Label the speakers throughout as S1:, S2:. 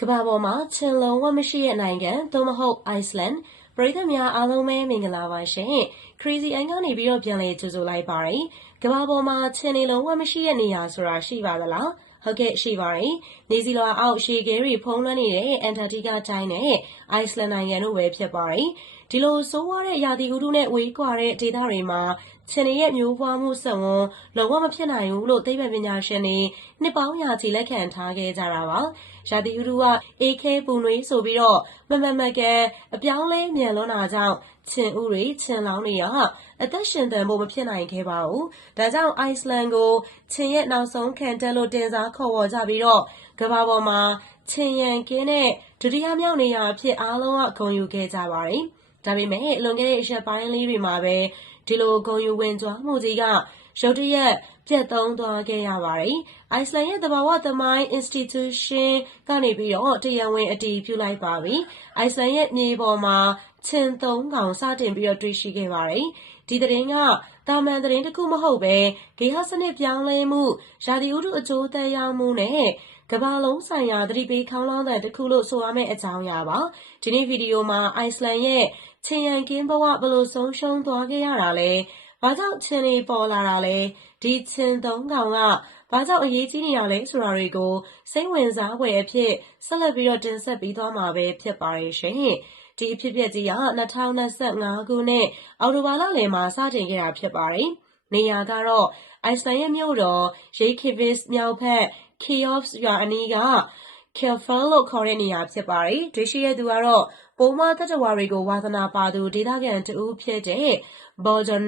S1: ကမ္ဘာပေါ်မှာချင်လုံးဝမရှိတဲ့နိုင်ငံ သို့မဟုတ် Iceland ပရိသတ်များအားလုံးပဲ မင်္ဂလာပါရှင် Crazy အိုင်ကနေပြီးတော့ ပြန်လည်ကြိုဆိုလိုက်ပါတယ် ကမ္ဘာပေါ်မှာချင်နေလုံးဝမရှိတဲ့နေရာဆိုတာ ရှိပါသလား ဟုတ်ကဲ့ရှိပါတယ်။နေဇီလွာအောက်ရှေခဲတွေဖုံးလွှမ်းနေတဲ့ အန်တာတီကတိုင်းနဲ့အိုက်စလန်နိုင်ငံတို့ပဲ ဖြစ်ပါတယ်။ ဒီလိုဆိုးဝါးတဲ့ ရာသီဥတုနဲ့ ဝေးကွာတဲ့ ဒေသတွေမှာ ခြင်ရဲ့ မျိုးပွားမှုစံဝန်လုံးဝ မဖြစ်နိုင်ဘူးလို့ သိပ္ပံပညာရှင်တွေ နှစ်ပေါင်းရာချီ လက်ခံထားခဲ့ကြတာပါ။ရာသီဥတုက အေးခဲပူနွေးဆိုပြီးတော့ မမမကန် အပြောင်းလဲ မြန်လွန်းတာကြောင့် ခြင်ဥတွေ ခြင်လောင်းတွေကအသက်ရှင်သန်ဖို့ မဖြစ်နိုင်ခဲ့ပါဘူး။ဒါကြောင့် အိုက်စလန်ကို ခြင်ရဲ့နောက်ဆုံးခံတက်လို့ တင်စားခေါ်ဝေါ်ကြပြီးတော့ ကမ္ဘာပေါ်မှာ ခြင်ရန်ကင်းတဲ့ ဒုတိယမြောက်နေရာအဖြစ် အားလုံးက ဂုဏ်ယူခဲ့ကြပါတယ်။ ဒါပေမဲ့ လွန်ခဲ့တဲ့ ရက်ပိုင်းလေးတွေမှာပဲ ဒီလို ဂုဏ်ယူဝင်ကြွားမှုကြီးက ရုတ်တရက်ပြတ်သုံးသွားခဲ့ရပါတယ်။ Iceland ရဲ့ သဘာဝသမိုင်း Institution ကနေပြီးတော့ တရားဝင် အတည်ပြုလိုက်ပါပြီ။ Iceland ရဲ့မြေပေါ်မှာ ခြင်သုံးကောင် စတင်ပြီးတော့ တွေ့ရှိခဲ့ပါတယ်။ဒီသတင်းက တာမန်သတင်းတစ်ခုမဟုတ်ပဲဂေဟစနစ်ပြောင်းလဲမှု ရာသီဥတုအကျိုးသက်ရောက်မှုနဲ့ ကမ္ဘာလုံးဆိုင်ရာ သတိပေးခေါင်းလောင်းသံတစ်ခုလို့ ဆိုရမယ့်အကြောင်းအရာပါ ဒီနေ့ဗီဒီယိုမှာ အိုက်စလန်ရဲ့ ခြင်ရန်ကင်းဘဝဘလို့ဆုံးရှုံးသွားခဲ့ရတာလဲ ဘာကြောင့် ခြင်တွေပေါ်လာတာလဲ ဒီခြင်သုံးကောင်က ဘာကြောင့် အရေးကြီးနေရလဲ ဆိုတာတွေကို စိတ်ဝင်စားဖွယ်အဖြစ် ဆက်လက်ပြီးတော့တင်ဆက်ပြီးသွားမှာပဲ ဖြစ်ပါတယ်ရှင် ဒီအဖြစ်အပျက်ကြီးက2025ခုနှစ် အောက်တိုဘာလလယ်မှာ စတင်ခဲ့တာ ဖြစ်ပါတယ် နေရာကတော့ အိုက်စလန်ရဲ့မြို့တော် Reykjavik မြောက်ဘက် Kiops ရွာအနီးက Kefell လို့ခေါ်တဲ့ နေရာဖြစ်ပါတယ်။တွေ့ရှိတဲ့သူကတော့ ပိုးမွှားသတ္တဝါတွေကို ဝါသနာပါသူ ဒေသခံတဦးဖြစ်တဲ့ Bjorn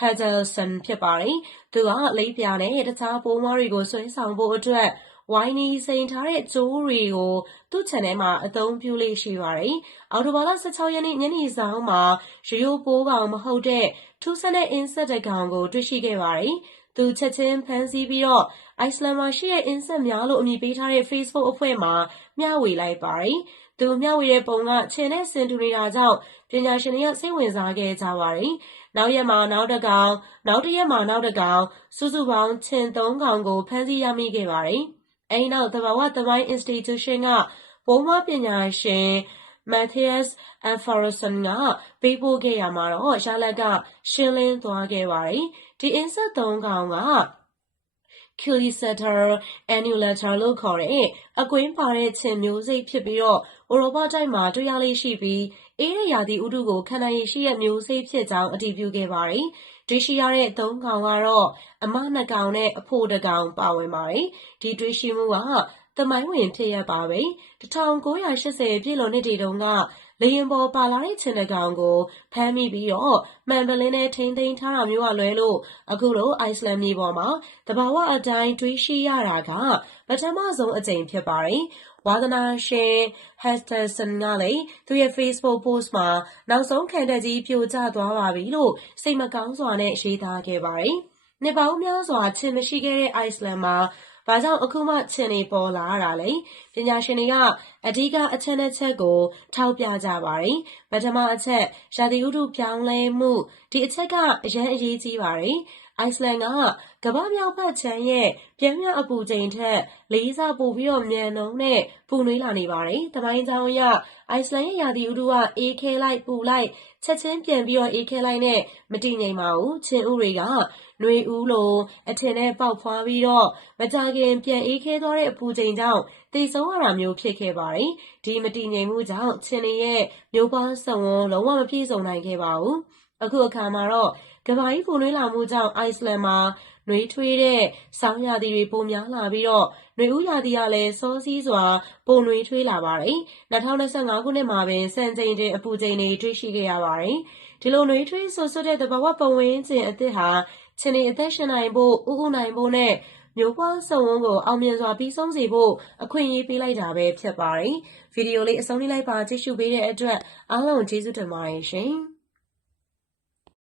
S1: Henderson ဖြစ်ပါတယ်။သူက လိပ်ပြာနဲ့ တခြားပိုးမွှားတွေကို ဆွဲဆောင်ဖို့အတွက် ဝိုင်းနီးစိန်ထားတဲ့ကြိုးတွေကို သူ့ခြံထဲမှာ အသုံးပြုလေ့ရှိပါတယ်။အောက်တိုဘာလ16ရက်နေ့ ညနေစောင်းမှာ ရိုးရိုးပိုးကောင်မဟုတ်တဲ့ ထူးဆန်းတဲ့ အင်းဆက်တကောင်ကို တွေ့ရှိခဲ့ပါတယ်။သူ ချက်ချင်းဖမ်းဆီးပြီးတော့ အိုက်စလန်မှာရှိတဲ့ အင်းဆက်များလို့ အမည်ပေးထားတဲ့ Facebook အဖွဲ့မှာ မျှဝေလိုက်ပါတယ်။သူမျှဝေတဲ့ပုံက ခြင်နဲ့ဆင်တူနေတာကြောင့် ပညာရှင်တွေက စိတ်ဝင်စားခဲ့ကြပါတယ်။နောက်ရက်မှာ နောက်တကောင်၊နောက်တရက်မှာ နောက်တကောင် စုစုပေါင်း ခြင် ၃ ကောင်ကို ဖမ်းဆီးရမိခဲ့ပါတယ်။ အဲဒီနောက် သဘာဝသမိုင်း Institution ကပိုးမွှားပညာရှင် Matthias Efferson က ပေးပို့ခဲ့ရာမှာတော့ ရလဒ်က ရှင်းလင်းသွားခဲ့ပါတယ်။ဒီအင်းဆက် ၃ ကောင်က Chiliceter annulata လို့ခေါ်တဲ့ အကွင်းပါတဲ့ခြင်မျိုးစိတ်ဖြစ်ပြီးတော့ ဥရောပတိုက်မှာ တွေ့ရလေ့ရှိပြီး အေးတဲ့ရာသီဥတုကို ခံနိုင်ရည်ရှိတဲ့ မျိုးစိတ်ဖြစ်ကြောင်း အတည်ပြုခဲ့ပါတယ်။ တွေ့ရှိရတဲ့သုံးကောင်ကတော့ အမနှစ်ကောင်နဲ့ အဖိုတစ်ကောင် ပါဝင်ပါတယ်။ဒီတွေ့ရှိမှုက သမိုင်းဝင်ဖြစ်ရပ်ပါပဲ။1980ပြည့်လွန်နှစ်တွေတုန်းက လေယာဉ်ပေါ်ပါလာတဲ့ ခြင်တစ်ကောင်ကို ဖမ်းမိပြီးတော့ မှန်ဘလင်းထဲ ထိန်းသိမ်းထားတာမျိုးကလွဲလို့ အခုလို အိုက်စလန်မြေပေါ်မှာ သဘာဝအတိုင်း တွေ့ရှိရတာက ပထမဆုံးအကြိမ်ဖြစ်ပါတယ်။ဝါသနာရှင် Henderson ကလည်း သူ့ရဲ့ Facebook post မှာ နောက်ဆုံးခံတပ်ကြီး ပြိုကျသွားပါပြီလို့ စိတ်မကောင်းစွာနဲ့ ရေးသားခဲ့ပါတယ်။နှစ်ပေါင်းများစွာ ခြင်မရှိခဲ့တဲ့ အိုက်စလန်မှာ ဘာကြောင့်အခုမှခြင်တွေပေါ်လာရတာလဲပညာရှင်တွေကအဓိကအချက်နှစ်ချက်ကို ထောက်ပြကြပါတယ်ပထမအချက်ရာသီဥတုပြောင်းလဲမှုဒီအချက်ကအရန်အရေးကြီးပါတယ်အိုက်စလန်က ကမ္ဘာမြောက်ဘက်ခြမ်းရဲ့ပြန်မြအပူချိန်ထက်လေးစားပိုပြီးတော့မြန်နှုန်းနဲ့ ပူနွေးလာနေပါတယ်။တပိုင်းကြောင်းအရ အိုက်စလန်ရဲ့ ရာသီဥတုက အေးခဲလိုက် ပူလိုက် ချက်ချင်း ပြန်ပြီးတော့အေးခဲလိုက်နဲ့ မတည်ငြိမ်ပါဘူး။ချင်းဥတွေကနှွေဦးလို အထင်နဲ့ ပေါက်ဖွားပြီးတော့ မကြခင် ပြန်အေးခဲသွားတဲ့ အပူချိန်ကြောင့် သေဆုံးရတာမျိုး ဖြစ်ခဲ့ပါတယ်။ဒီမတည်ငြိမ်မှုကြောင့်ချင်းတွေရဲ့ မျိုးပွားစံဝန်လုံးဝ မပြည့်စုံနိုင်ခဲ့ပါဘူး။ အခုအခါမှာတော့ကမ္ဘာကြီးပူနွေးလာမှုကြောင့်အိုက်စလန်မှာနွေးထွေးတဲ့ဆောင်းရာသီတွေပိုများလာပြီးတော့နွေဦးရာသီကလည်းစောစီးစွာပိုနွေးထွေးလာပါတယ်။2025ခုနှစ်မှာပင်စံချိန်တင်အပူချိန်တွေတွေ့ရှိခဲ့ရပါတယ်။ဒီလိုနွေးထွေးဆိုးဆွတ်တဲ့သဘာဝပတ်ဝန်းကျင်အသစ်ဟာခြင်တွေအသက်ရှင်နိုင်ဖို့ဥဥနိုင်ဖို့နဲ့မျိုးပွားစုံဝန်းကိုအောင်မြင်စွာပြီးဆုံးစေဖို့အခွင့်အရေးပေးလိုက်တာပဲဖြစ်ပါတယ်။ဗီဒီယိုလေးအဆုံးထိလိုက်ပါကြည့်ရှုပေးတဲ့အတွက်အားလုံးကျေးဇူးတင်ပါတယ်ရှင်။